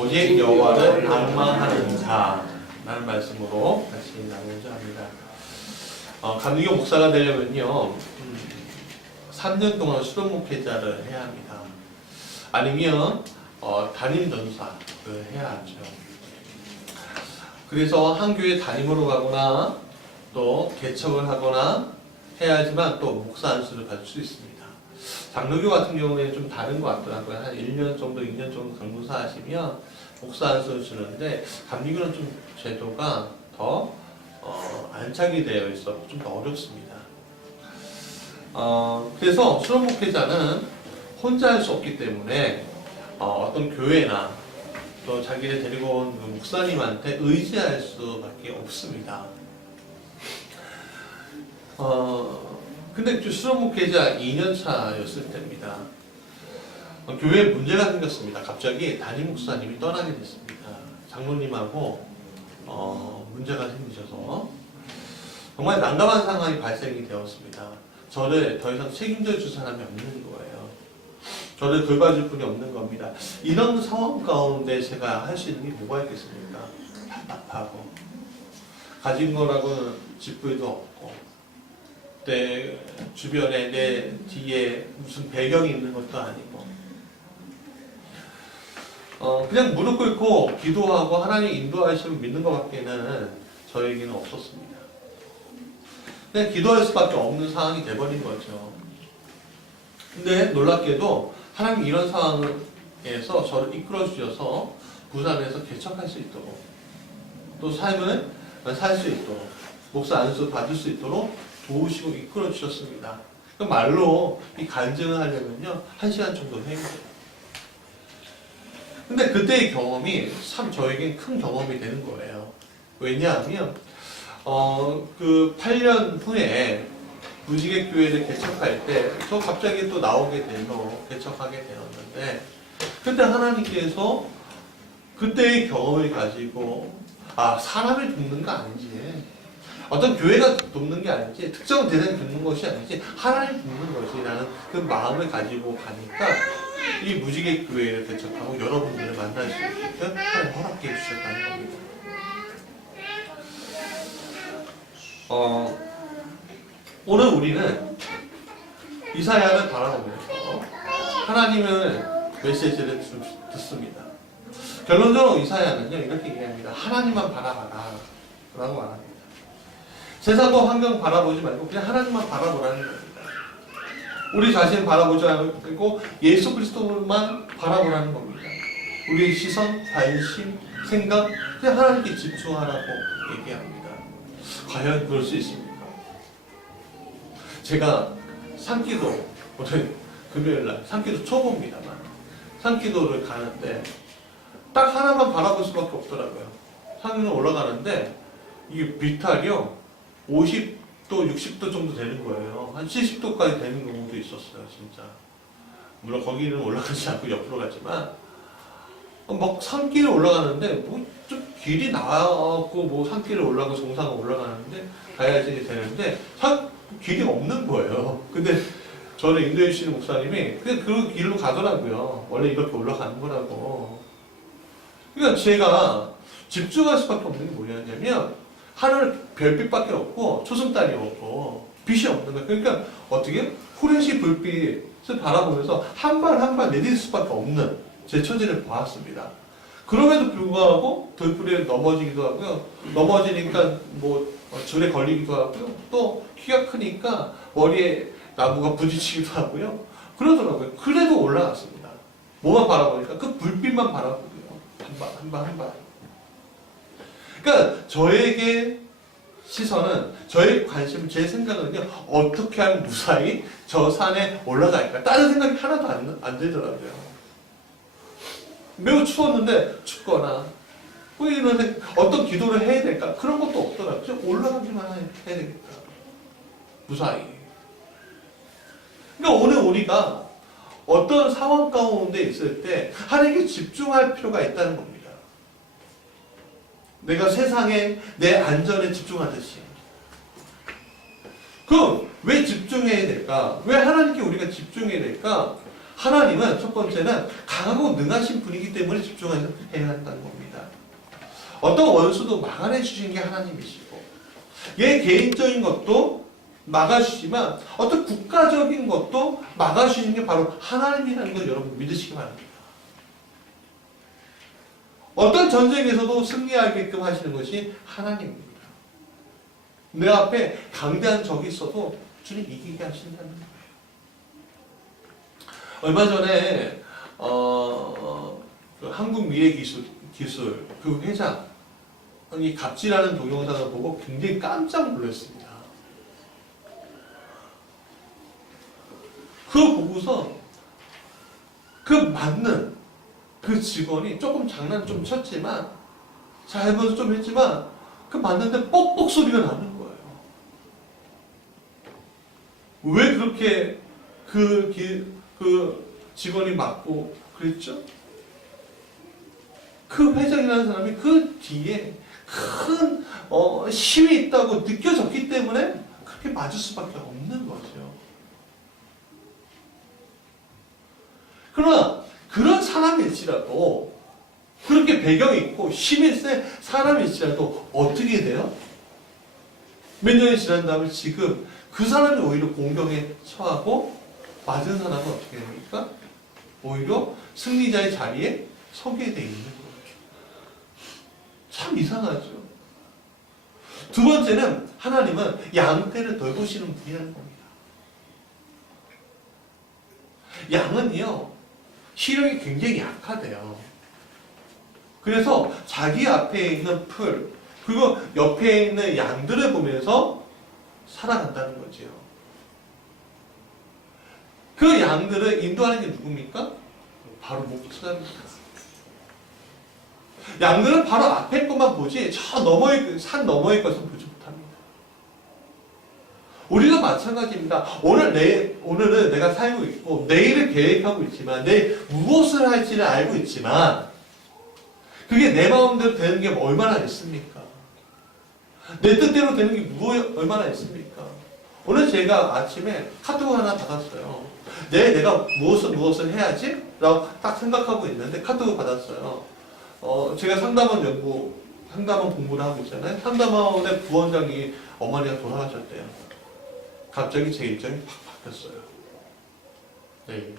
오직 여호와를 앙망하는 자라는 말씀으로 같이 나누고자 합니다. 감리교 목사가 되려면요 3년 동안 수련 목회자를 해야 합니다. 아니면 담임 전사를 해야 하죠. 그래서 한 교회 담임으로 가거나 또 개척을 하거나 해야지만 또 목사 안수를 받을 수 있습니다. 장로교 같은 경우에는 좀 다른 것 같더라고요. 한 1년 정도, 2년 정도 강무사 하시면 목사 안수를 주는데 감리교는 좀 제도가 더 안착이 되어 있어 좀 더 어렵습니다. 그래서 수련 목회자는 혼자 할 수 없기 때문에 어떤 교회나 또 자기를 데리고 온 그 목사님한테 의지할 수밖에 없습니다. 근데 수련 목회자 2년 차였을 때입니다. 교회에 문제가 생겼습니다. 갑자기 담임 목사님이 떠나게 됐습니다. 장로님하고 문제가 생기셔서 정말 난감한 상황이 발생이 되었습니다. 저를 더 이상 책임져 줄 사람이 없는 거예요. 저를 돌봐줄 분이 없는 겁니다. 이런 상황 가운데 제가 할 수 있는 게 뭐가 있겠습니까? 답답하고 가진 거라고는 집불도 없고 내 주변에 내 뒤에 무슨 배경이 있는 것도 아니고 그냥 무릎 꿇고 기도하고 하나님 인도하시면 믿는 것밖에는 저에게는 없었습니다. 그냥 기도할 수밖에 없는 상황이 돼버린 거죠. 근데 놀랍게도 하나님 이런 상황에서 저를 이끌어 주셔서 부산에서 개척할 수 있도록 또 삶을 살 수 있도록 목사 안수 받을 수 있도록 도우시고 이끌어 주셨습니다. 그 말로 이 간증을 하려면요 1시간 정도 해야 돼요. 근데 그때의 경험이 참 저에겐 큰 경험이 되는 거예요. 왜냐하면 그 8년 후에 무지개 교회를 개척할 때 저 갑자기 또 나오게 돼서 개척하게 되었는데 그때 하나님께서 그때의 경험을 가지고 사람을 돕는 거 아니지 어떤 교회가 돕는 게 아니지 특정 대상이 돕는 것이 아니지 하나님 돕는 것이라는 그 마음을 가지고 가니까 이 무지개 교회를 개척하고 여러분들을 만날 수 있게끔 하나님 허락해 주셨다는 겁니다. 오늘 우리는 이사야를 바라보면서 하나님의 메시지를 듣습니다. 결론적으로 이사야는요 이렇게 얘기합니다. 하나님만 바라봐라 라고 말합니다. 세상과 환경 바라보지 말고 그냥 하나님만 바라보라는 겁니다. 우리 자신 바라보지 말고 예수 그리스도만 바라보라는 겁니다. 우리의 시선, 관심, 생각 그냥 하나님께 집중하라고 얘기합니다. 과연 그럴 수 있습니까? 제가 산기도 오늘 금요일날 산기도 초보입니다만 산기도를 가는데 딱 하나만 바라볼 수밖에 없더라고요. 산을 올라가는데 이게 비탈이요 50도 60도 정도 되는 거예요. 한 70도까지 되는 경우도 있었어요. 진짜 물론 거기는 올라가지 않고 옆으로 가지만 막 산길을 올라가는데 뭐 좀 길이 나고 뭐 산길을 올라가고 정상을 올라가는데 가야지 되는데 길이 없는 거예요. 근데 저는 인도해 주시는 목사님이 그냥 그 길로 가더라고요. 원래 이렇게 올라가는 거라고. 그러니까 제가 집중할 수밖에 없는 게 뭐였냐면 하늘 별빛밖에 없고 초승달이 없고 빛이 없는 거예요. 그러니까 어떻게 후레쉬 불빛을 바라보면서 한 발 한 발 내딜 수밖에 없는 제 처지를 보았습니다. 그럼에도 불구하고 돌부리에 넘어지기도 하고요. 넘어지니까 뭐 줄에 걸리기도 하고요. 또 키가 크니까 머리에 나무가 부딪히기도 하고요. 그러더라고요. 그래도 올라갔습니다. 뭐만 바라보니까 그 불빛만 바라보고요. 한 발 한 발 한 발. 그러니까 저에게 시선은 저의 관심, 제 생각은요. 어떻게 하면 무사히 저 산에 올라갈까? 다른 생각이 하나도 안 들더라고요. 매우 추웠는데 춥거나 어떤 기도를 해야 될까? 그런 것도 없더라고요. 그냥 올라가기만 해야 되겠다. 무사히. 그러니까 오늘 우리가 어떤 상황 가운데 있을 때 하나님께 집중할 필요가 있다는 겁니다. 내가 세상에 내 안전에 집중하듯이. 그럼 왜 집중해야 될까? 왜 하나님께 우리가 집중해야 될까? 하나님은 첫 번째는 강하고 능하신 분이기 때문에 집중해서 해야 한다는 겁니다. 어떤 원수도 막아내 주신 게 하나님이시고, 얘 개인적인 것도 막아주시지만 어떤 국가적인 것도 막아주시는 게 바로 하나님이라는 걸 여러분 믿으시기 바랍니다. 어떤 전쟁에서도 승리하게끔 하시는 것이 하나님입니다. 내 앞에 강대한 적이 있어도 주님 이기게 하신다는 거예요. 얼마 전에 그 한국미래기술 그 회장이 갑질하는 동영상을 보고 굉장히 깜짝 놀랐습니다. 그거 보고서 그 맞는 그 직원이 조금 장난 좀 쳤지만 잘못 좀 했지만 그 맞는데 뻑뻑 소리가 나는 거예요. 왜 그렇게 그 직원이 맞고 그랬죠? 그 회장이라는 사람이 그 뒤에 큰 힘이 있다고 느껴졌기 때문에 그렇게 맞을 수밖에 없는 거죠. 그러나 그런 사람일지라도 그렇게 배경이 있고 힘이 센 사람일지라도 어떻게 돼요? 몇 년이 지난 다음에 지금 그 사람이 오히려 공경에 처하고 맞은 사람은 어떻게 됩니까? 오히려 승리자의 자리에 서게 돼 있는 거예요. 참 이상하죠. 두 번째는 하나님은 양떼를 넓으시는 분이라는 겁니다. 양은요, 시력이 굉장히 약하대요. 그래서 자기 앞에 있는 풀, 그리고 옆에 있는 양들을 보면서 살아간다는 거죠. 그 양들을 인도하는 게 누굽니까? 바로 목자입니다. 양들은 바로 앞에 것만 보지 저 너머의 산 너머의 것은 보지 못합니다. 우리도 마찬가지입니다. 오늘은 내가 살고 있고 내일을 계획하고 있지만 내일 무엇을 할지를 알고 있지만 그게 내 마음대로 되는 게 얼마나 있습니까? 내 뜻대로 되는 게 얼마나 있습니까? 오늘 제가 아침에 카톡 하나 받았어요. 내가 무엇을 해야지? 라고 딱 생각하고 있는데 카톡을 받았어요. 제가 상담원 공부를 하고 있잖아요. 상담원의 부원장이 어머니가 돌아가셨대요. 갑자기 제 일정이 팍 바뀌었어요. 내일.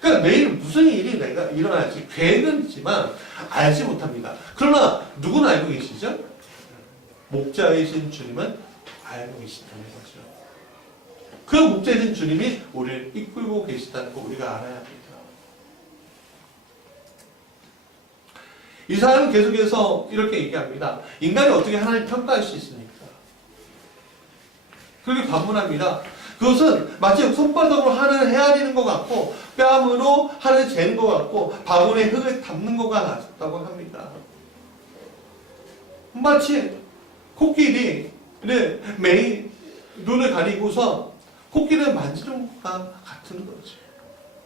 그러니까 내일 무슨 일이 내가 일어날지 계획은 있지만 알지 못합니다. 그러나 누구는 알고 계시죠? 목자이신 주님은 알고 계시다는 거죠. 그 목자이신 주님이 우리를 이끌고 계시다는 거 우리가 알아야 합니다. 이 사람은 계속해서 이렇게 얘기합니다. 인간이 어떻게 하나님 평가할 수 있습니까? 그렇게 반문합니다. 그것은 마치 손바닥으로 하늘을 헤아리는 것 같고 뺨으로 하늘을 재는 것 같고 바구니에 흙을 담는 것과 같다고 합니다. 마치 코끼리를 매일 눈을 가리고서 코끼리를 만지는 것과 같은 거죠.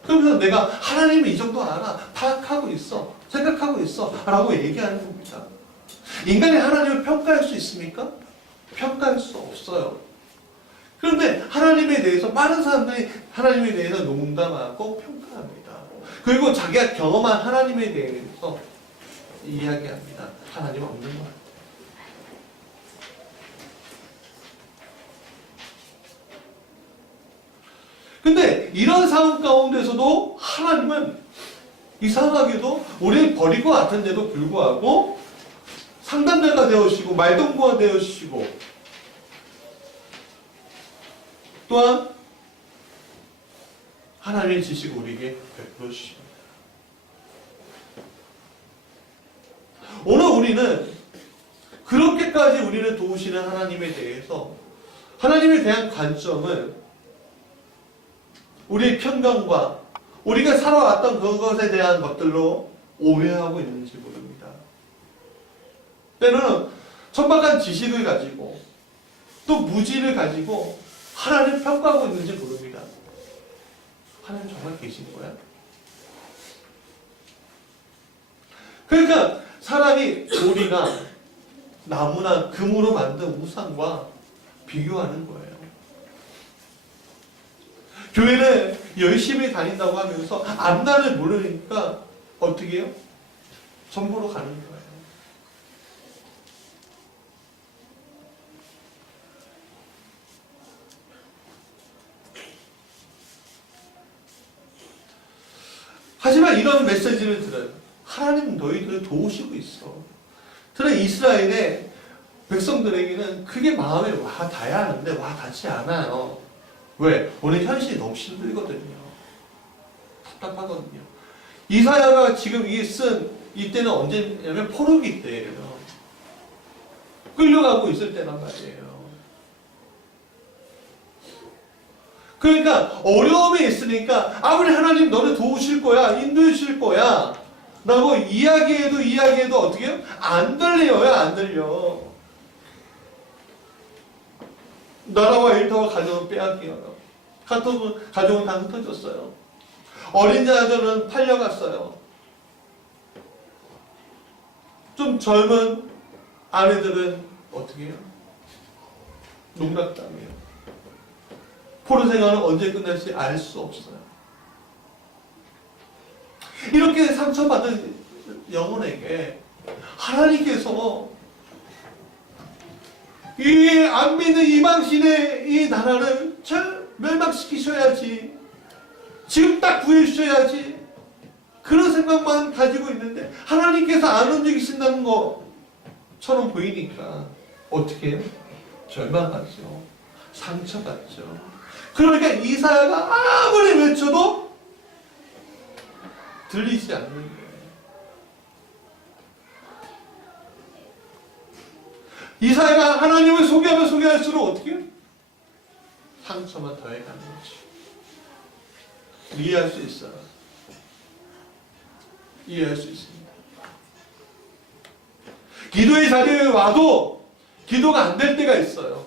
그러면서 내가 하나님을 이 정도 알아, 파악하고 있어, 생각하고 있어 라고 얘기하는 겁니다. 인간이 하나님을 평가할 수 있습니까? 평가할 수 없어요. 그런데 하나님에 대해서 많은 사람들이 하나님에 대해서 농담하고 평가합니다. 그리고 자기가 경험한 하나님에 대해서 이야기합니다. 하나님 없는 것 같아요. 근데 이런 상황 가운데서도 하나님은 이상하게도 우리를 버릴 것 같은데도 불구하고 상담자가 되어주시고 말동무가 되어주시고 또한 하나님의 지식을 우리에게 베풀어 주십니다. 오늘 우리는 그렇게까지 우리를 도우시는 하나님에 대해서 하나님에 대한 관점을 우리의 편견과 우리가 살아왔던 그것에 대한 것들로 오해하고 있는지 모릅니다. 때로는 천박한 지식을 가지고 또 무지를 가지고 하나님 평가하고 있는지 모릅니다. 하나님 정말 계신 거야? 그러니까 사람이 돌이나 나무나 금으로 만든 우상과 비교하는 거예요. 교회는 열심히 다닌다고 하면서 앞날을 모르니까 어떻게 해요? 전보로 가는 거예요. 하지만 이런 메시지를 들어요. 하나님 너희들을 도우시고 있어. 들어 이스라엘의 백성들에게는 그게 마음에 와 닿아야 하는데 와 닿지 않아요. 왜? 오늘 현실이 너무 힘들거든요. 답답하거든요. 이사야가 지금 쓴 이때는 언제냐면 포로기 때예요. 끌려가고 있을 때란 말이에요. 그러니까 어려움이 있으니까 아무리 하나님 너를 도우실 거야, 인도해 주실 거야 라고 이야기해도 어떻게 해요? 안 들려요. 안 들려. 나라와 일터와 가정은 빼앗겨요. 가정은 다 흩어졌어요. 어린 자들은 팔려갔어요. 좀 젊은 아내들은 어떻게 해요? 농락당해요. 포로 생활은 언제 끝날지 알 수 없어요. 이렇게 상처받은 영혼에게 하나님께서 이 안 믿는 이방신의 이 나라를 멸망시키셔야지, 지금 딱 구해주셔야지, 그런 생각만 가지고 있는데 하나님께서 안 움직이신다는 것처럼 보이니까 어떻게 해요? 절망하죠. 상처받죠. 그러니까 이사야가 아무리 외쳐도 들리지 않는 거예요. 이사야가 하나님을 소개하면 소개할수록 어떻게 해요? 상처만 더해가는 거죠. 이해할 수 있어요. 이해할 수 있습니다. 기도의 자리에 와도 기도가 안 될 때가 있어요.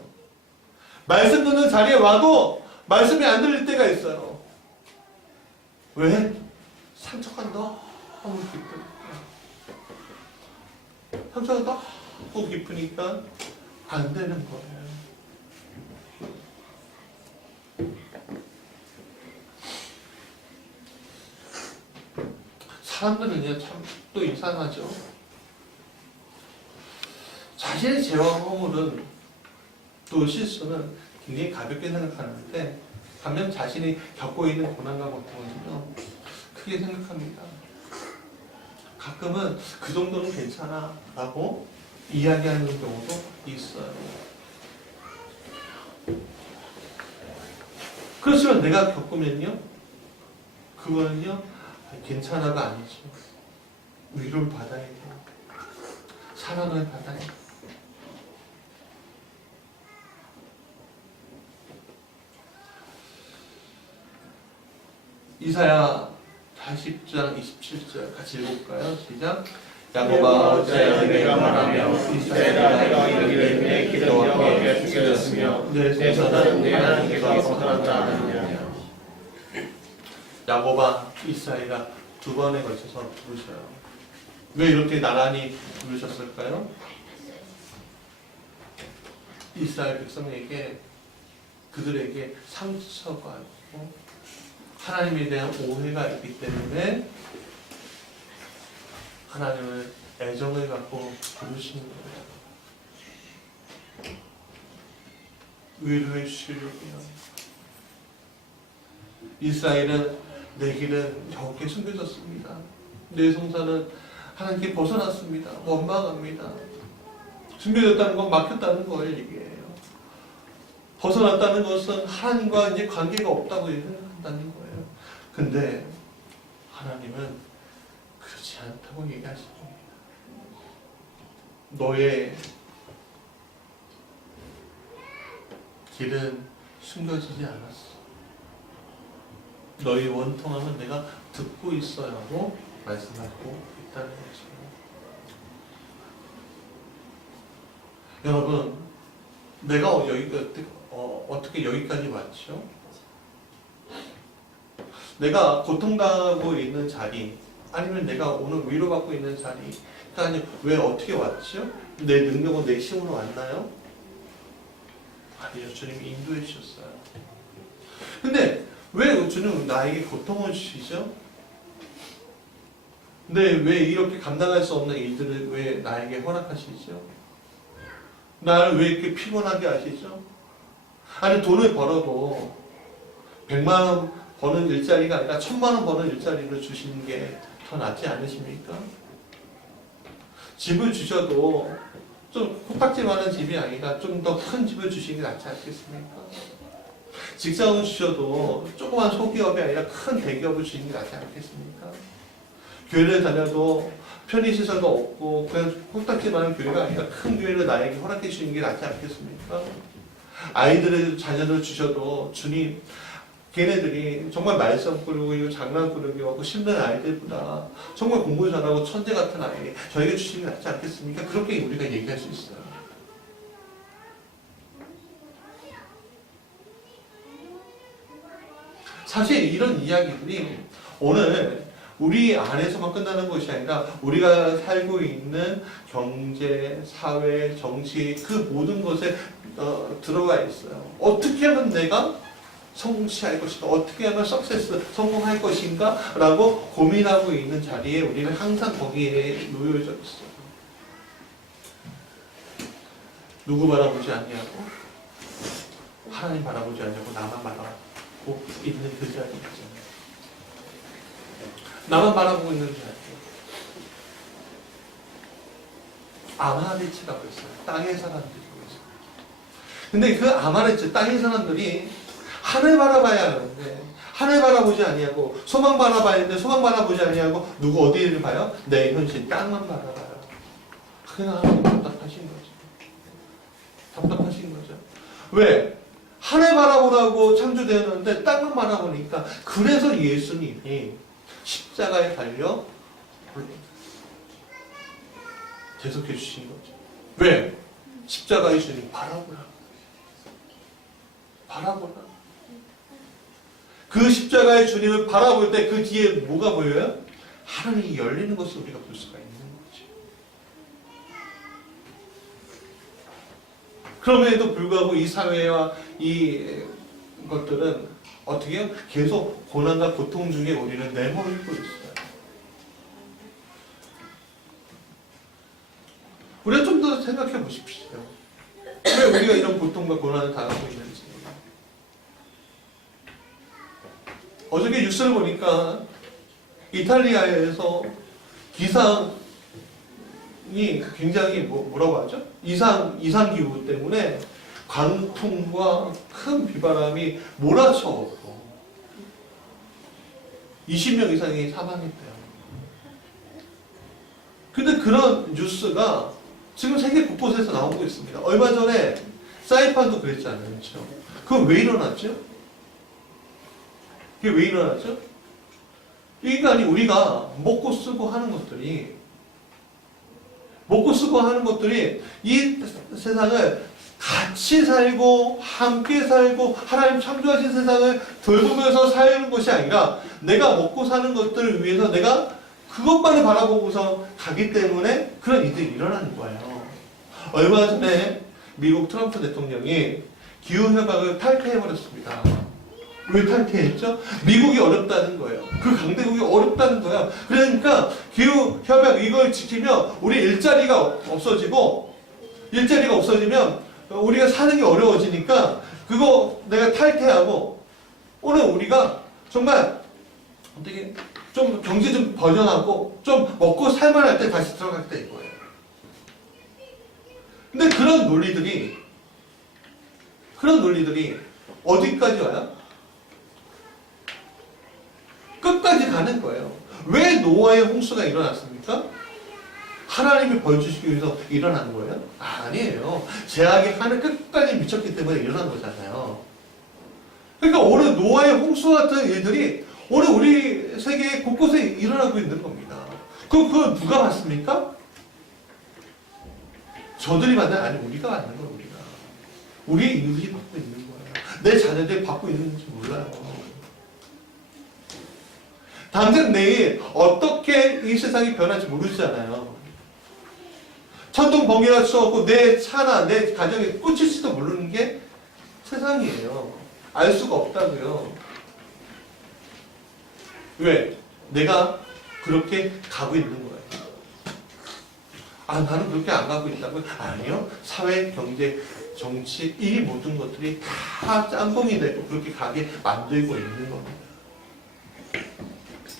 말씀 듣는 자리에 와도 말씀이 안 들릴 때가 있어요. 왜? 상처가 너무 깊으니까. 상처가 너무 깊으니까 안 되는 거예요. 사람들은요, 참 또 이상하죠. 자신의 죄와 허물은 또 실수는 굉장히 가볍게 생각하는데 반면 자신이 겪고 있는 고난과 고통은요 크게 생각합니다. 가끔은 그 정도는 괜찮아 라고 이야기하는 경우도 있어요. 그렇지만 내가 겪으면요 그거는요 괜찮아가 아니죠. 위로를 받아야 돼요. 사랑을 받아야 돼요. 이사야 40장 27절 같이 읽어볼까요? 시작. 야곱아 어찌하여 내가 말하며 이스라엘아 내가 이르기를 내 길은 여호와께 숨겨졌으며 내 손은 내 하나님께서 벗어났다 하느냐. 야곱아 이스라엘아 두 번에 걸쳐서 부르셔요. 왜 이렇게 나란히 부르셨을까요? 이스라엘 백성에게 그들에게 상처가 있고 하나님에 대한 오해가 있기 때문에 하나님을 애정을 갖고 부르시는 거예요. 위로해 주시려고요. 이스라엘은 내 길은 여호와께 숨겨졌습니다. 내 송사는 하나님께 벗어났습니다. 원망합니다. 숨겨졌다는 건 막혔다는 걸 얘기해요. 벗어났다는 것은 하나님과 이제 관계가 없다고 얘기한다는 거예요. 근데 하나님은 그렇지 않다고 얘기하십니다. 너의 길은 숨겨지지 않았어. 너의 원통함은 내가 듣고 있어야 하고 말씀하고 있다는 거죠. 여러분, 내가 어떻게 여기까지 왔죠? 내가 고통당하고 있는 자리, 아니면 내가 오늘 위로받고 있는 자리, 그러니까 왜 어떻게 왔죠? 내 능력은 내 힘으로 왔나요? 아니요, 주님이 인도해 주셨어요. 근데 왜 주님 나에게 고통을 주시죠? 근데 왜 이렇게 감당할 수 없는 일들을 왜 나에게 허락하시죠? 나를 왜 이렇게 피곤하게 하시죠? 아니 돈을 벌어도 100만 원 버는 일자리가 아니라 1000만 원 버는 일자리를 주시는 게 더 낫지 않으십니까? 집을 주셔도 좀 코딱지 많은 집이 아니라 좀 더 큰 집을 주시는 게 낫지 않겠습니까? 직장을 주셔도 조그만 소기업이 아니라 큰 대기업을 주시는 게 낫지 않겠습니까? 교회를 다녀도 편의시설도 없고 그냥 코딱지 많은 교회가 아니라 큰 교회를 나에게 허락해 주시는 게 낫지 않겠습니까? 아이들의 자녀를 주셔도 주님 걔네들이 정말 말썽꾸러기고 장난꾸러기고 힘든 아이들보다 정말 공부 잘하고 천재 같은 아이 저에게 주시는 게 낫지 않겠습니까? 그렇게 우리가 얘기할 수 있어요. 사실 이런 이야기들이 오늘 우리 안에서만 끝나는 것이 아니라 우리가 살고 있는 경제, 사회, 정치 그 모든 것에 들어가 있어요. 어떻게 하면 내가 성취할 것인가? 어떻게 하면 성공할 것인가? 라고 고민하고 있는 자리에 우리는 항상 거기에 놓여져 있어요. 누구 바라보지 않냐고? 하나님 바라보지 않냐고 나만 바라보고 있는 그 자리 있잖아요. 나만 바라보고 있는 자리. 아마레츠라고 있어요. 땅의 사람들이라고 있어요. 근데 그 아마레츠 땅의 사람들이 하늘 바라봐야 하는데 하늘 바라보지 아니하고 소망 바라봐야 하는데 소망 바라보지 아니하고 누구 어디를 봐요? 내 현실 땅만 바라봐요. 그냥 하나님 답답하신 거죠. 답답하신 거죠. 왜? 하늘 바라보라고 창조되었는데 땅만 바라보니까 그래서 예수님이 십자가에 달려 대속해 주신 거죠. 왜? 십자가의 주님 바라보라. 바라보라. 그 십자가의 주님을 바라볼 때 그 뒤에 뭐가 보여요? 하늘이 열리는 것을 우리가 볼 수가 있는 거죠. 그럼에도 불구하고 이 사회와 이 것들은 어떻게 해요? 계속 고난과 고통 중에 우리는 내몰고 있어요. 우리가 좀 더 생각해 보십시오. 왜 우리가 이런 고통과 고난을 당하고 있는지. 어저께 뉴스를 보니까 이탈리아에서 기상이 굉장히 뭐라고 하죠? 이상기후 때문에 광풍과 큰 비바람이 몰아쳐오고 20명 이상이 사망했대요. 근데 그런 뉴스가 지금 세계 곳곳에서 나오고 있습니다. 얼마 전에 사이판도 그랬잖아요. 그렇죠? 그건 왜 일어났죠? 그게 왜 일어났죠? 인간이 우리가 먹고 쓰고 하는 것들이 이 세상을 같이 살고 함께 살고 하나님 창조하신 세상을 돌보면서 사는 것이 아니라 내가 먹고 사는 것들을 위해서 내가 그것만을 바라보고서 가기 때문에 그런 일들이 일어나는 거예요. 얼마 전에 미국 트럼프 대통령이 기후협약을 탈퇴해버렸습니다. 왜 탈퇴했죠? 미국이 어렵다는 거예요. 그 강대국이 어렵다는 거야. 그러니까 기후협약 이걸 지키면 우리 일자리가 없어지면 우리가 사는 게 어려워지니까 그거 내가 탈퇴하고 오늘 우리가 정말 어떻게 좀 경제 좀 번영하고 좀 먹고 살만할 때 다시 들어가겠다 이거예요. 근데 그런 논리들이 어디까지 와요? 끝까지 가는 거예요. 왜 노아의 홍수가 일어났습니까? 하나님이 벌 주시기 위해서 일어난 거예요? 아니에요. 제약이 하늘 끝까지 미쳤기 때문에 일어난 거잖아요. 그러니까 오늘 노아의 홍수 같은 일들이 오늘 우리 세계 곳곳에 일어나고 있는 겁니다. 그거 누가 봤습니까? 저들이 받는 아니 우리가 받는 거예요. 우리의 이웃이 받고 있는 거예요. 내 자녀들이 받고 있는지 몰라요. 당장 내일 어떻게 이 세상이 변할지 모르잖아요. 천둥 번개가 쳐갖고 내 차나 내 가정에 꽂힐지도 모르는 게 세상이에요. 알 수가 없다고요. 왜? 내가 그렇게 가고 있는 거예요. 아, 나는 그렇게 안 가고 있다고요? 아니요. 사회, 경제, 정치, 이 모든 것들이 다 짬뽕이 되고 그렇게 가게 만들고 있는 겁니다.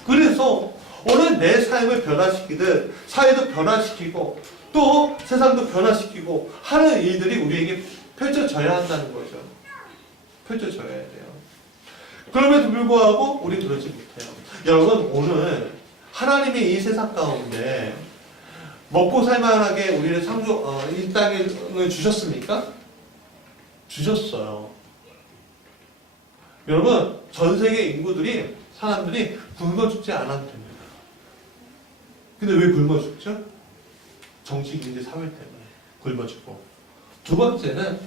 그래서 오늘 내 삶을 변화시키듯 사회도 변화시키고 또 세상도 변화시키고 하는 일들이 우리에게 펼쳐져야 한다는 거죠. 펼쳐져야 돼요. 그럼에도 불구하고 우리 그러지 못해요. 여러분, 오늘 하나님의 이 세상 가운데 먹고 살만하게 우리를 이 땅을 주셨습니까? 주셨어요. 여러분, 전 세계 사람들이 굶어 죽지 않아도 됩니다. 근데 왜 굶어 죽죠? 정치, 경제, 사회 때문에 굶어 죽고. 두 번째는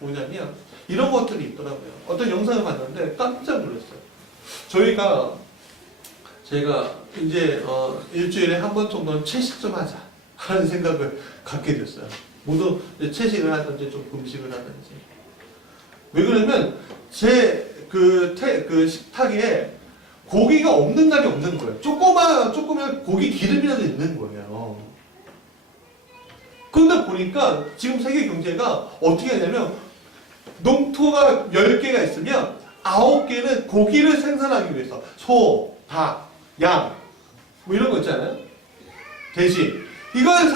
뭐냐면 이런 것들이 있더라고요. 어떤 영상을 봤는데 깜짝 놀랐어요. 제가 이제 일주일에 한 번 정도는 채식 좀 하자 하는 생각을 갖게 됐어요. 모두 채식을 하든지 좀 금식을 하든지. 왜 그러면 제 그 식탁에 고기가 없는 날이 없는 거예요. 조그만 고기 기름이라도 있는 거예요. 근데 보니까 지금 세계 경제가 어떻게 하냐면 농토가 10개가 있으면 9개는 고기를 생산하기 위해서 소, 닭, 양, 뭐 이런 거 있잖아요. 돼지. 이걸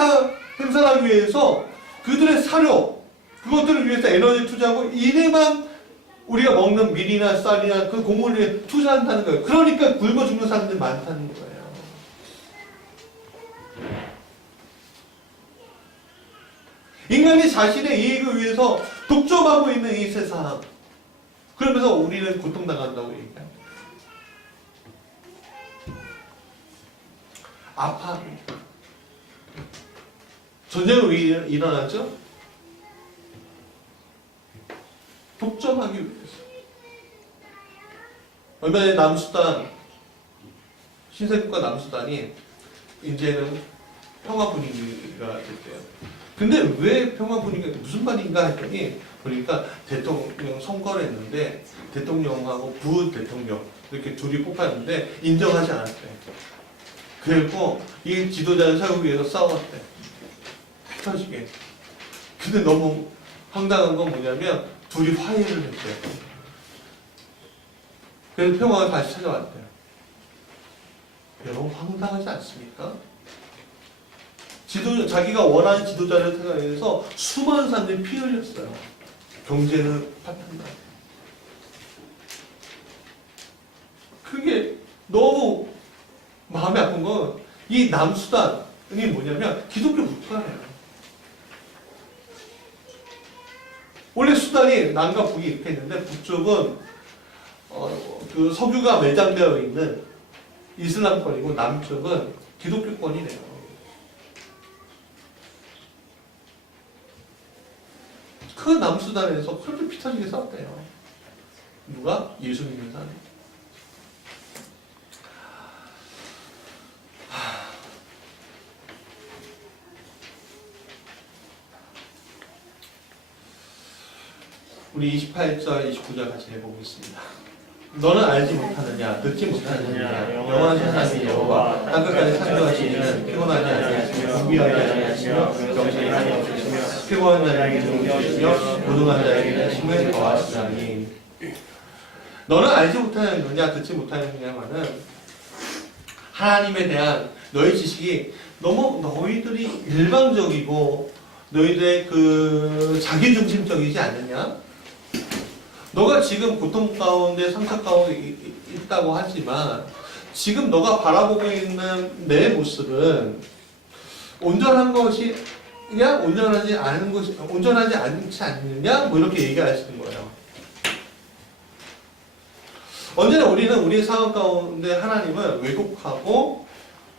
생산하기 위해서 그들의 사료, 그것들을 위해서 에너지 투자하고 이래만 우리가 먹는 밀이나 쌀이나 그 곡물에 투자한다는 거예요. 그러니까 굶어 죽는 사람들이 많다는 거예요. 인간이 자신의 이익을 위해서 독점하고 있는 이 세상. 그러면서 우리는 고통당한다고 얘기합니다. 아파합니다. 전쟁은 왜 일어나죠? 독점하기 위해서. 얼마 전에 남수단, 신세국가 남수단이 이제는 평화 분위기가 됐대요. 근데 왜 평화 분위기가 무슨 말인가 했더니 보니까 대통령 선거를 했는데 대통령하고 부대통령 이렇게 둘이 뽑혔는데 인정하지 않았대. 그래서 이 지도자를 세우기 위해서 싸웠대. 피 터지게. 근데 너무 황당한 건 뭐냐면 둘이 화해를 했대요. 그래서 평화가 다시 찾아왔대요. 여러분 황당하지 않습니까? 자기가 원하는 지도자를 세우기 위해서 수많은 사람들이 피 흘렸어요. 경제는 파탄나. 그게 너무 마음이 아픈 건 이 남수단이 뭐냐면 기독교 국가예요. 원래 수단이 남과 북이 이렇게 있는데 북쪽은 그 석유가 매장되어 있는 이슬람권이고 남쪽은 기독교권이래요. 그 남수단에서 그렇게 피 터지게 싸웠대요. 누가? 예수 믿는 사람이. 우리 28절, 29절 같이 해보겠습니다. 너는 알지 못하느냐, 듣지 못하느냐, 영원한 세상의 여호와 땅끝까지 창조하시는 피곤하지 아니하시며 공비하지 아니하시며 정신이 없으시며 피곤한 자에게 도움을 주시며 고등한 자에게는 힘을 더하시나니. 너는 알지 못하느냐, 듣지 못하느냐만은 하나님에 대한 너희 지식이 너무 너희들이 일방적이고 너희들의 그 자기중심적이지 않느냐? 너가 지금 고통 가운데 상처 가운데 있다고 하지만 지금 너가 바라보고 있는 내 모습은 온전한 것이냐 온전하지 않은 것이 온전하지 않지 않느냐 뭐 이렇게 얘기하시는 거예요. 언제나 우리는 우리의 상황 가운데 하나님을 왜곡하고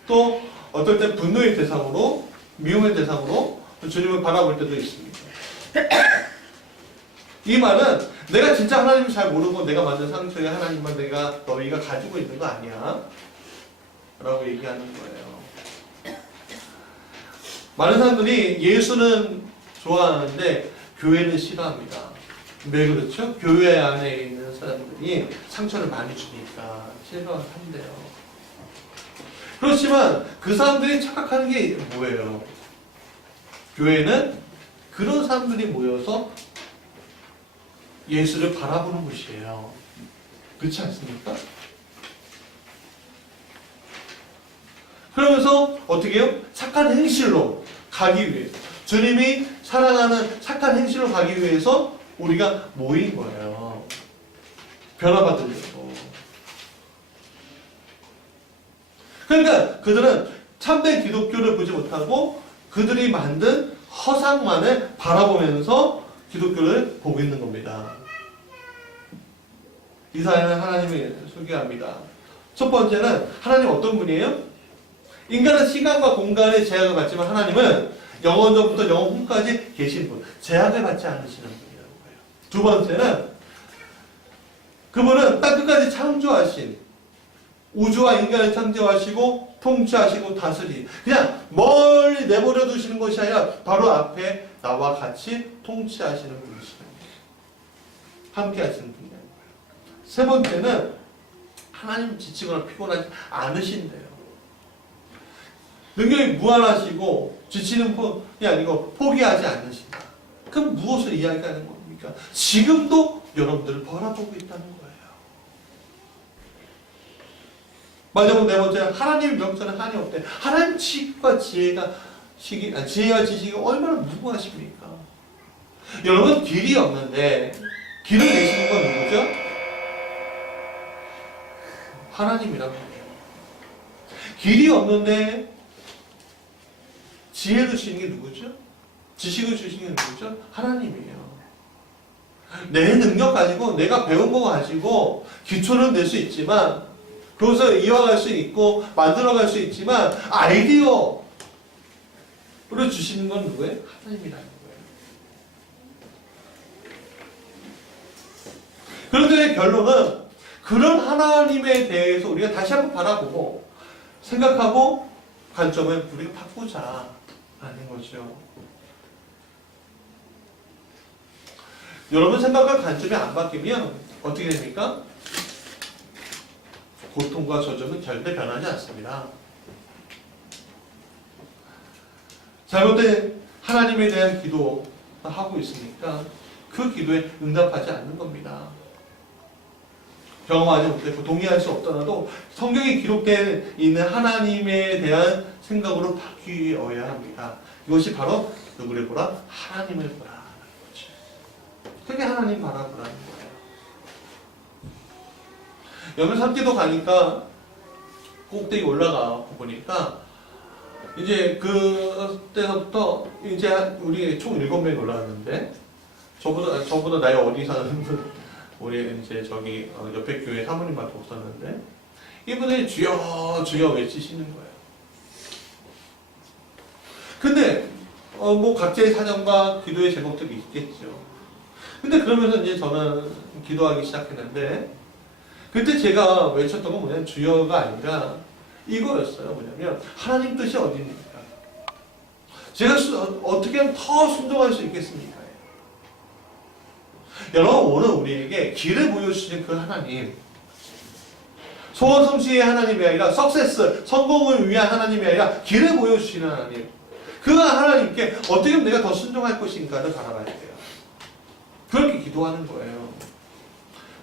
또 어떨 때 분노의 대상으로 미움의 대상으로 주님을 바라볼 때도 있습니다. 이 말은 내가 진짜 하나님을 잘 모르고 내가 만든 상처에 하나님만 너희가 가지고 있는 거 아니야 라고 얘기하는 거예요. 많은 사람들이 예수는 좋아하는데 교회는 싫어합니다. 왜 그렇죠? 교회 안에 있는 사람들이 상처를 많이 주니까 실망을 한대요. 그렇지만 그 사람들이 착각하는 게 뭐예요? 교회는 그런 사람들이 모여서 예수를 바라보는 곳이에요. 그렇지 않습니까? 그러면서 어떻게 해요? 착한 행실로 가기 위해서, 주님이 사랑하는 착한 행실로 가기 위해서 우리가 모인 거예요. 변화받으려고. 그러니까 그들은 참된 기독교를 보지 못하고 그들이 만든 허상만을 바라보면서 기독교를 보고 있는 겁니다. 이 사연은 하나님이 소개합니다. 첫 번째는 하나님 어떤 분이에요? 인간은 시간과 공간의 제약을 받지만 하나님은 영원전부터 영원까지 계신 분, 제약을 받지 않으시는 분이라는 거예요. 두 번째는 그분은 땅끝까지 창조하신, 우주와 인간을 창조하시고 통치하시고 다스리, 그냥 멀리 내버려 두시는 것이 아니라 바로 앞에 나와 같이 통치하시는 분이시는 거예요. 함께 하시는 분이라는 거예요. 세 번째는 하나님 지치거나 피곤하지 않으신대요. 능력이 무한하시고 지치는 게 아니고 포기하지 않으신다. 그럼 무엇을 이야기하는 겁니까? 지금도 여러분들을 바라보고 있다는 거예요. 마지막 네 번째, 하나님의 명철은 한이 없대. 하나님 지식과 지혜와 지식이 얼마나 무궁하십니까? 여러분, 길이 없는데 길을 내시는 건 누구죠? 하나님이라고 해요. 길이 없는데 지혜를 주시는 게 누구죠? 지식을 주시는 게 누구죠? 하나님이에요. 내 능력 가지고 내가 배운 거 가지고 기초는 낼 수 있지만 그것을 이어갈 수 있고 만들어갈 수 있지만 아이디어를 주시는 건 누구예요? 하나님이라는 거예요. 그런데 결론은 그런 하나님에 대해서 우리가 다시 한번 바라보고 생각하고 관점을 우리가 바꾸자라는 거죠. 여러분 생각과 관점이 안 바뀌면 어떻게 됩니까? 고통과 저주는 절대 변하지 않습니다. 잘못된 하나님에 대한 기도 하고 있으니까 그 기도에 응답하지 않는 겁니다. 경험하지 못했고 동의할 수 없더라도 성경에 기록되어 있는 하나님에 대한 생각으로 바뀌어야 합니다. 이것이 바로 누구를 보라? 하나님을 보라는 거죠. 그게 하나님 바라보라는 거예요. 여기 산기도 가니까 꼭대기 올라가 보니까 이제 그때부터 이제 우리 총 7명이 올라갔는데 저보다 나이 어리 사는 우리 이제 저기 옆에 교회 사모님밖에 없었는데 이분이 주여 주여 외치시는 거예요. 근데 뭐 각자의 사정과 기도의 제목들이 있겠죠. 근데 그러면서 이제 저는 기도하기 시작했는데 그때 제가 외쳤던 건 뭐냐면 주여가 아니라 이거였어요. 뭐냐면 하나님 뜻이 어디입니까? 제가 어떻게 하면 더 순종할 수 있겠습니까? 여러분 오늘 우리에게 길을 보여주시는 그 하나님, 소원 성취의 하나님이 아니라 석세스, 성공을 위한 하나님이 아니라 길을 보여주시는 하나님, 그 하나님께 어떻게 하면 내가 더 순종할 것인가를 바라봐야 돼요. 그렇게 기도하는 거예요.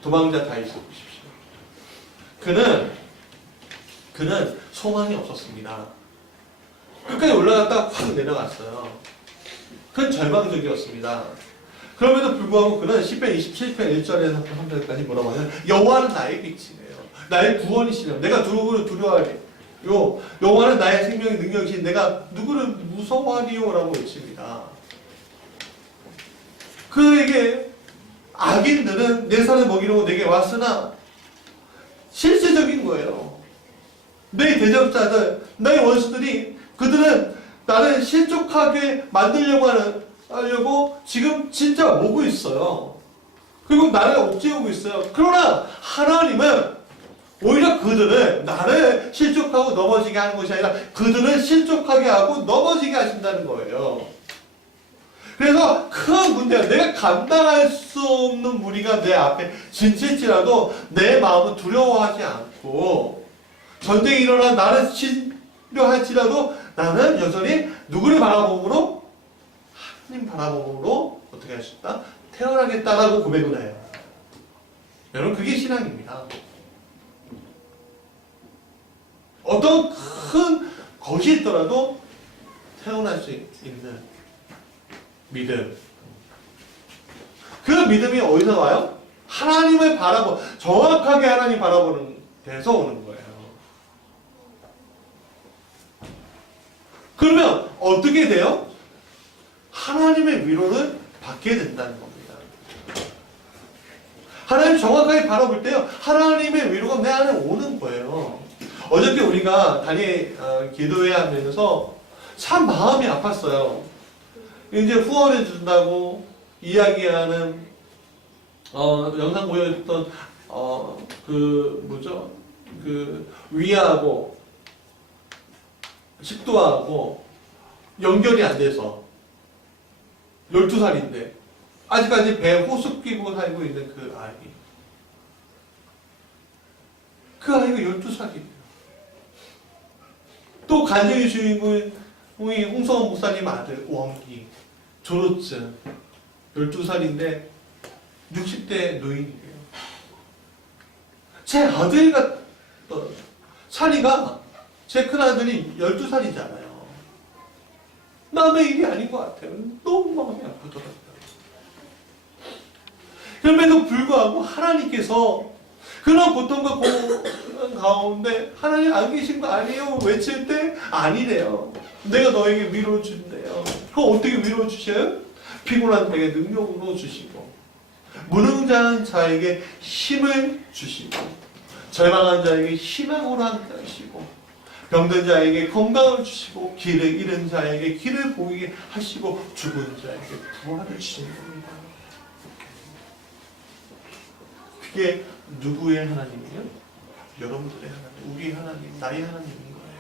도망자 다윗을 보십시오. 그는 소망이 없었습니다. 끝까지 올라갔다가 확 내려갔어요. 그건 절망적이었습니다. 그럼에도 불구하고 그는 시편 27편 1절에서 3절까지 뭐라고 하냐면 여호와는 나의 빛이네요. 나의 구원이시네요. 내가 누구를 두려워하리. 여호와는 나의 생명의 능력이신 내가 누구를 무서워하리요 라고 외칩니다. 그에게 악인들은 내 살을 먹이려고 내게 왔으나 실제적인 거예요. 내 대적자들, 나의 원수들이 그들은 나를 실족하게 만들려고 지금 진짜 오고 있어요. 그리고 나를 억제하고 있어요. 그러나 하나님은 오히려 그들을 나를 실족하고 넘어지게 하는 것이 아니라 그들을 실족하게 하고 넘어지게 하신다는 거예요. 그래서 큰 문제가 내가 감당할 수 없는 무리가 내 앞에 진칠지라도 내 마음은 두려워하지 않고 전쟁이 일어나 나를 치료할지라도 나는 여전히 누구를 바라봄으로? 하나님 바라봄으로 어떻게 할 수 있다? 태어나겠다라고 고백을 해요. 여러분 그게 신앙입니다. 어떤 큰 것이 있더라도 태어날 수 있는 믿음. 그 믿음이 어디서 와요? 하나님을 정확하게 하나님 바라보는 데서 오는 거예요. 그러면 어떻게 돼요? 하나님의 위로를 받게 된다는 겁니다. 하나님 정확하게 바라볼 때요, 하나님의 위로가 내 안에 오는 거예요. 어저께 우리가 기도회 하면서 참 마음이 아팠어요. 이제 후원해 준다고 이야기하는 영상 보여줬던 위하고 식도하고 연결이 안 돼서 12살인데 아직까지 배에 호수 끼고 살고 있는 그 아이가 12살이에요. 또 간증의 주인공이 홍성원 목사님 아들 원기 졸업증 12살인데 60대 노인이에요. 제 아들과 찬이가 제 큰아들이 12살이잖아요. 남의 일이 아닌 것 같아요. 너무 마음이 아프더라고요. 그럼에도 불구하고 하나님께서 그런 고통과 고난 가운데 하나님 안 계신 거 아니에요? 외칠 때 아니래요. 내가 너에게 위로 준대요. 그럼 어떻게 위로 주셔요? 피곤한 자에게 능력으로 주시고 무능한 자에게 힘을 주시고 절망한 자에게 희망으로 함께 하시고 병든 자에게 건강을 주시고 길을 잃은 자에게 길을 보이게 하시고 죽은 자에게 부활을 주시는 겁니다. 그게 누구의 하나님이에요? 여러분들의 하나님, 우리의 하나님, 나의 하나님인 거예요.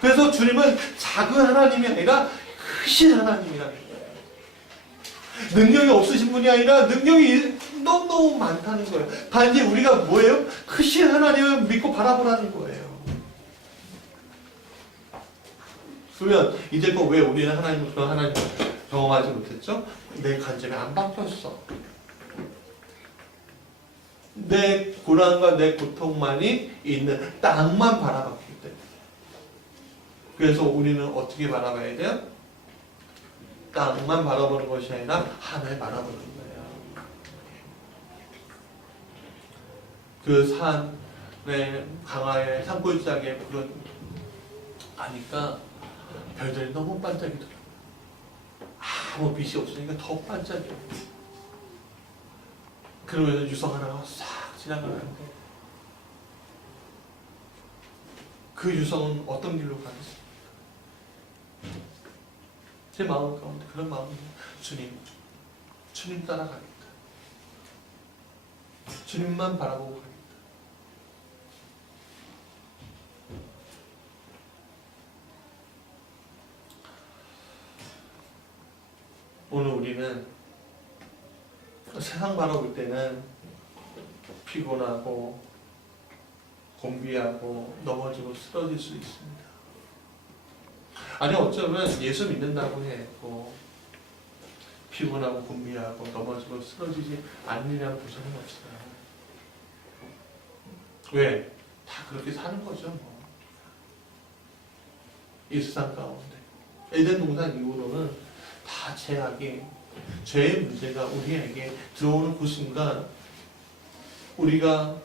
그래서 주님은 작은 하나님이 아니라 크신 하나님이라는 거예요. 능력이 없으신 분이 아니라 능력이 너무너무 많다는 거예요. 단지 우리가 뭐예요? 크신 하나님을 믿고 바라보라는 거예요. 그러면 이제껏 왜 우리는 하나님을 그런 하나님을 경험하지 못했죠? 내 관점이 안 바뀌었어. 내 고난과 내 고통만이 있는 땅만 바라봤기 때문에. 그래서 우리는 어떻게 바라봐야 돼요? 땅만 바라보는 것이 아니라 하늘 바라보는 거예요. 그 산에 강화의 산골짜기에 불은 가니까 별들이 너무 반짝이더라고요. 아무 빛이 없으니까 더 반짝여요. 그러면서 유성 하나가 싹 지나가는데 그 유성은 어떤 길로 가겠습니까? 제 마음 가운데 그런 마음이에요. 주님 따라가겠다. 주님만 바라보고 가겠다. 오늘 우리는 세상 바라볼 때는 피곤하고 곤비하고 넘어지고 쓰러질 수 있습니다. 아니 어쩌면 예수 믿는다고 해도 피곤하고 곤비하고 넘어지고 쓰러지지 않느냐는 보장은 없어요. 왜? 다 그렇게 사는 거죠. 뭐. 이 세상 가운데 에덴 동산 이후로는 다 죄악이 죄의 문제가 우리에게 들어오는 그 순간 우리가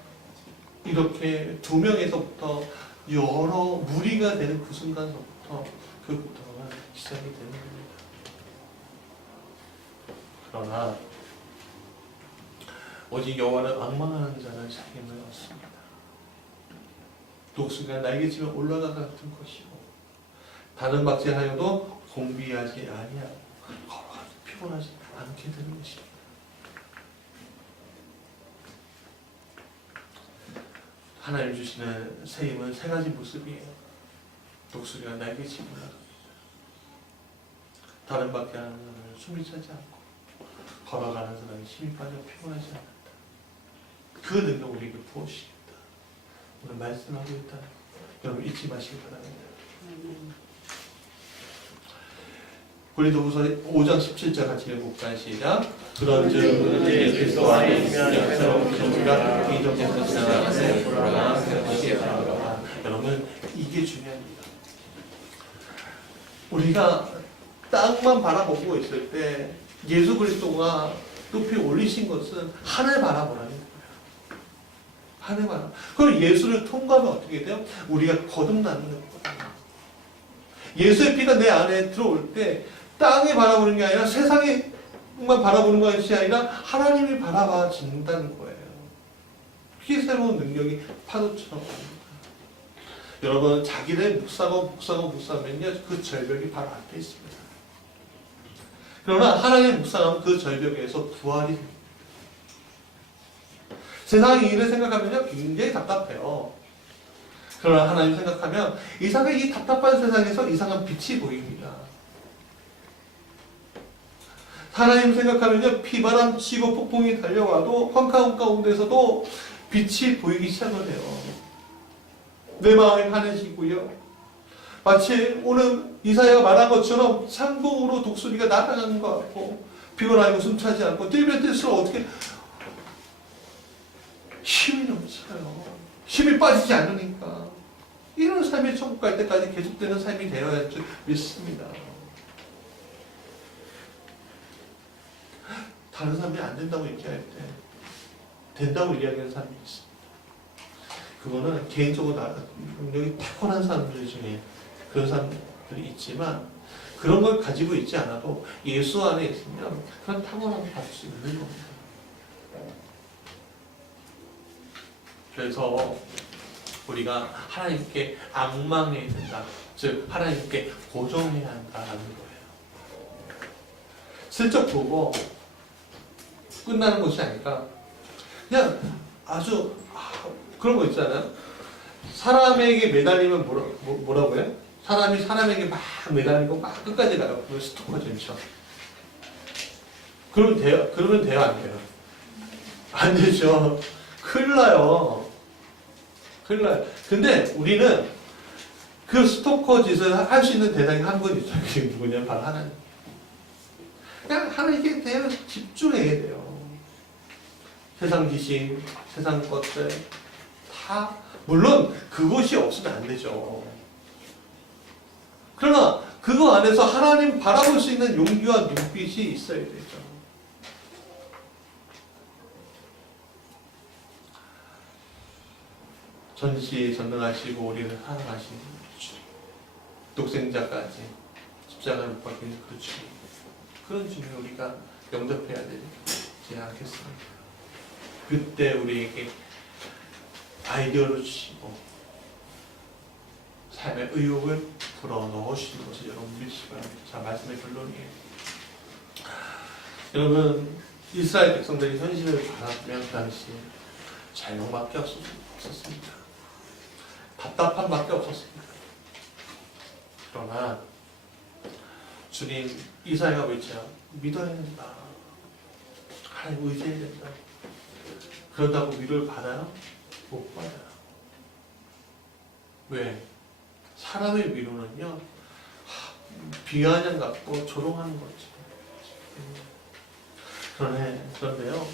이렇게 두 명에서부터 여러 무리가 되는 그 순간부터 그 고통은 시작이 되는 겁니다. 그러나 오직 여호와를 악망하는 자는 책임을 얻습니다. 독수리가 날개치며 올라가 같은 것이고 다른 박제하여도 공비하지 아니하고 걸어가도 피곤하지 않게 되는 것입니다. 하나님 주시는 새 힘은 세 가지 모습이에요. 독수리가 날개치며 올라갑니다. 다른 밖에 하는 사람은 숨이 차지 않고 걸어가는 사람이 힘이 빠져 피곤하지 않는다. 그 능력 우리에게 부어주시겠다. 오늘 말씀하고 있다. 여러분 잊지 마시기 바랍니다. 고린도후서 5장 17절 같이 읽어볼까요? 시작. 그런즉 우리 그리스도 안에 있으면 새로운 피조물이라 이전부터 지나가는 불안한 새롭게 살아가라. 여러분 이게 중요합니다. 우리가 땅만 바라보고 있을 때 예수 그리스도가 높이 올리신 것은 하늘 바라보라는 거예요. 하늘 바라. 그럼 예수를 통과하면 어떻게 돼요? 우리가 거듭나는 거예요. 예수의 피가 내 안에 들어올 때 땅에 바라보는 게 아니라 세상에만 바라보는 것이 아니라 하나님이 바라봐진다는 거예요. 그게 새로운 능력이 파도처럼 옵니다. 여러분 자기를 묵상하면요 그 절벽이 바로 앞에 있습니다. 그러나 하나님의 묵상하면 그 절벽에서 부활이 됩니다. 세상의 일을 생각하면요 굉장히 답답해요. 그러나 하나님 생각하면 이상하게 이 답답한 세상에서 이상한 빛이 보입니다. 하나님 생각하면요 비바람 치고 폭풍이 달려와도 황가운 가운데서도 빛이 보이기 시작을 해요. 내 마음이 환해지고요. 마치 오늘 이사야가 말한 것처럼 상공으로 독수리가 날아가는 것 같고 피곤하고 숨차지 않고 뛰면 뛸수록 어떻게 힘이 넘쳐요. 힘이 빠지지 않으니까 이런 삶이 천국 갈 때까지 계속되는 삶이 되어야 할 줄 믿습니다. 다른 사람이 안 된다고 얘기할 때 된다고 이야기하는 사람이 있습니다. 그거는 개인적으로 능력이 타고난 사람들 중에 그런 사람들이 있지만 그런 걸 가지고 있지 않아도 예수 안에 있으면 그런 타고남을 받을 수 있는 겁니다. 그래서 우리가 하나님께 앙망해야 된다. 즉 하나님께 고정해야 한다라는 거예요. 슬쩍 보고 끝나는 것이 아니라 그냥 아주 그런 거 있잖아요. 사람에게 매달리면 뭐라고요? 사람이 사람에게 막 매달리고 막 끝까지 가요. 그건 스토커죠. 그러면 돼요? 안 돼요? 안 되죠. 큰일 나요. 큰일 나요. 근데 우리는 그 스토커 짓을 할 수 있는 대상이 한 분 있어요. 그게 누구냐면 바로 하나님. 그냥 하나님께 대해 집중해야 돼요. 세상 귀신, 세상 것들 다 물론 그것이 없으면 안 되죠. 그러나 그거 안에서 하나님 바라볼 수 있는 용기와 눈빛이 있어야 되죠. 전시전능하시고 우리를 사랑하신 주, 독생자까지 십자가를 못 박히는 그 주, 그런 주님을 우리가 영접해야 되지 않겠습니까? 그때 우리에게 아이디어를 주시고 삶의 의욕을 불어넣으시는 것을 여러분 믿으시기 바랍니다. 자, 말씀의 결론이에요. 여러분 이스라엘 백성들이 현실을 바라보면 그 당시에 절망밖에 없었습니다. 답답함밖에 없었습니다. 그러나 주님 이사야가 외쳐 믿어야 된다. 하나님 의지해야 된다. 그런다고 위로를 받아요? 못 받아요. 왜? 사람의 위로는요 비아냥 같고 조롱하는 거죠. 그런데요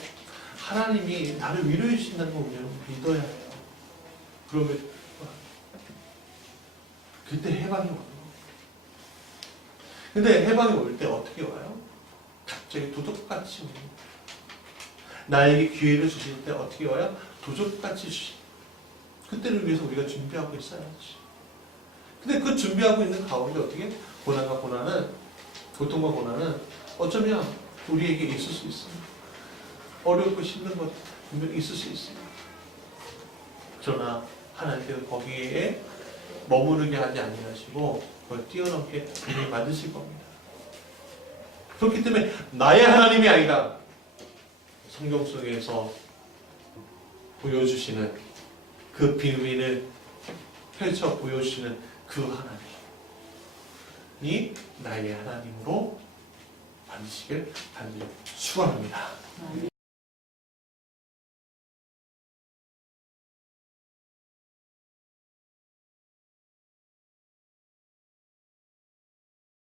하나님이 나를 위로해 주신다는 걸 우리는 믿어야 해요. 그러면 그때 해방이 와요. 근데 해방이 올 때 어떻게 와요? 갑자기 도둑같이 옵니다. 나에게 기회를 주실 때 어떻게 와요? 도둑같이 주십니다. 그때를 위해서 우리가 준비하고 있어야지. 근데 그 준비하고 있는 가운데 어떻게? 고통과 고난은 어쩌면 우리에게 있을 수 있습니다. 어렵고 힘든 것 분명히 있을 수 있습니다. 그러나 하나님께서 거기에 머무르게 하지 아니하시고 그걸 뛰어넘게 분명히 만드실 겁니다. 그렇기 때문에 나의 하나님이 아니라 성경 속에서 보여주시는 그 비밀을 펼쳐 보여주시는 그 하나님, 나의 하나님으로 만드시길 간절히 축원합니다.